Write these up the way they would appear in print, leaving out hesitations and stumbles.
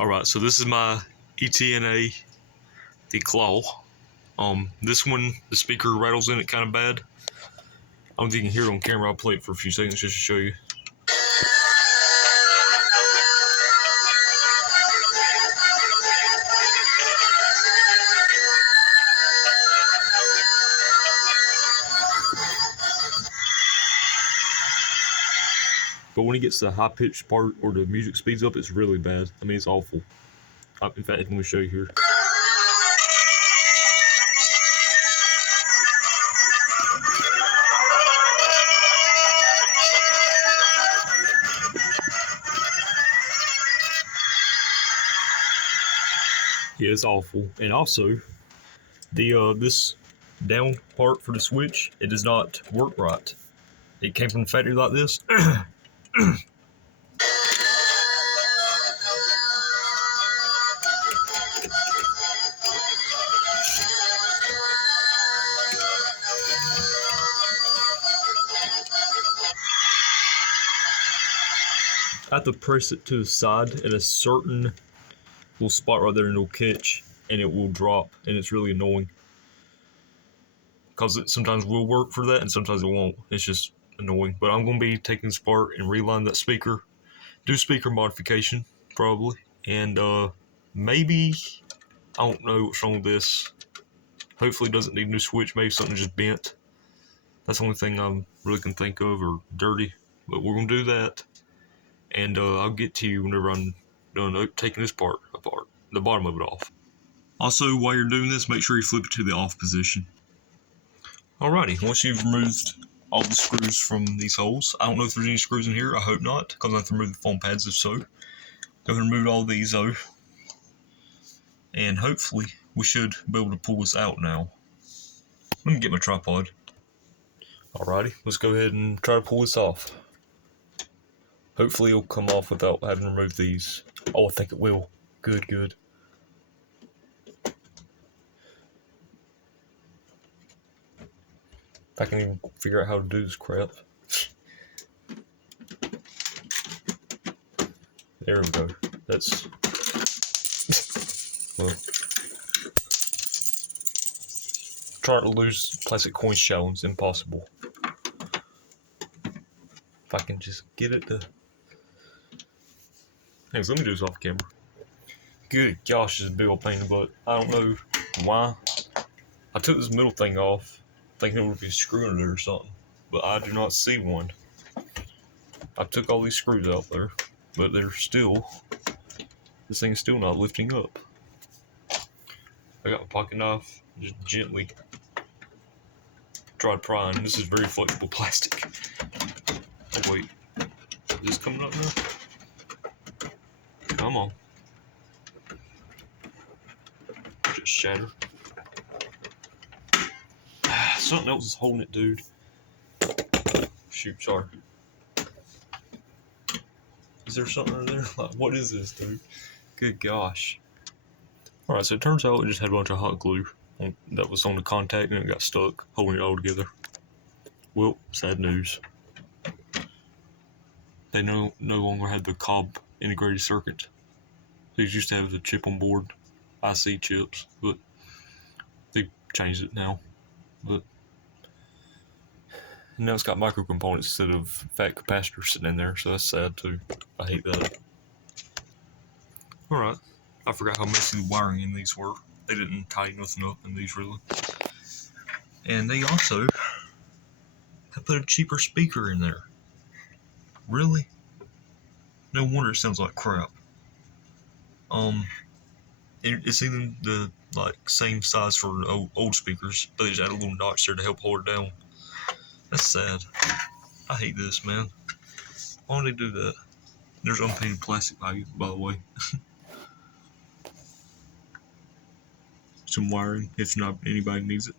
Alright, so this is my ETNA, the claw. This one, the speaker rattles in it kind of bad. I don't think you can hear it on camera. I'll play it for a few seconds just to show you. But when it gets to the high-pitched part or the music speeds up, it's really bad. I mean, it's awful. In fact, let me show you here. Yeah, it's awful. And also, the this down part for the switch, it does not work right. It came from the factory like this. I have to press it to the side at a certain little spot right there and it'll catch and it will drop, and it's really annoying because it sometimes will work for that and sometimes it won't. It's just annoying. But I'm going to be taking this apart and reline that speaker, do speaker modification probably, and maybe, I don't know what's wrong with this. Hopefully it doesn't need a new switch. Maybe something just bent. That's the only thing I really can think of, or dirty. But we're going to do that, and I'll get to you whenever I'm done taking this part apart, the bottom of it off. Also, while you're doing this, make sure you flip it to the off position. Alrighty, once you've removed all the screws from these holes, I don't know if there's any screws in here, I hope not, because I have to remove the foam pads if so. Go ahead and remove all these though, and hopefully we should be able to pull this out now. Let me get my tripod. Alrighty, let's go ahead and try to pull this off. Hopefully it'll come off without having to remove these. Oh, I think it will. Good, good. If I can even figure out how to do this crap. There we go. That's... well. Trying to lose plastic coin shells, impossible. If I can just get it to... Anyways, let me do this off camera. Good gosh, this is a big old pain in the butt. I don't know why. I took this middle thing off, thinking it would be a screw in it or something, but I do not see one. I took all these screws out there, but they're still, this thing is still not lifting up. I got my pocket knife, just gently tried prying. This is very flexible plastic. Oh wait, is this coming up now? Come on. Just shatter. Something else is holding it, dude. Shoot, sorry. Is there something in there? Like, what is this, dude? Good gosh. Alright, so it turns out it just had a bunch of hot glue that was on the contact and it got stuck, holding it all together. Well, sad news. They no longer have the Cobb integrated circuit. These used to have the chip on board, IC chips, but they changed it now. But now it's got micro components instead of fat capacitors sitting in there, so that's sad too. I hate that. Alright, I forgot how messy the wiring in these were. They didn't tighten nothing up in these really. And they also have put a cheaper speaker in there. Really? No wonder it sounds like crap. It's even the same size for old speakers, but they just add a little notch there to help hold it down. That's sad. I hate this, man. Why would they do that? There's unpainted plastic value, by the way. Some wiring, if not anybody needs it.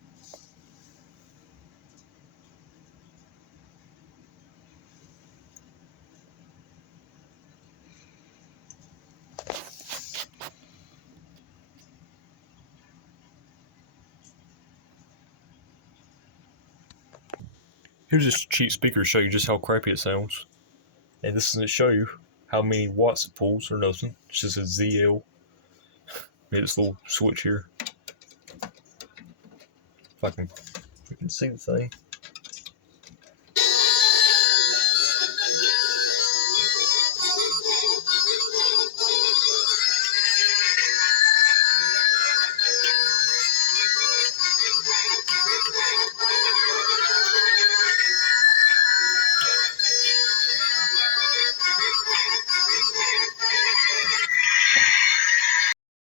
Here's this cheap speaker to show you just how crappy it sounds. And this is to show you how many watts it pulls or nothing. It's just a ZL. Maybe this little switch here. If I can see the thing.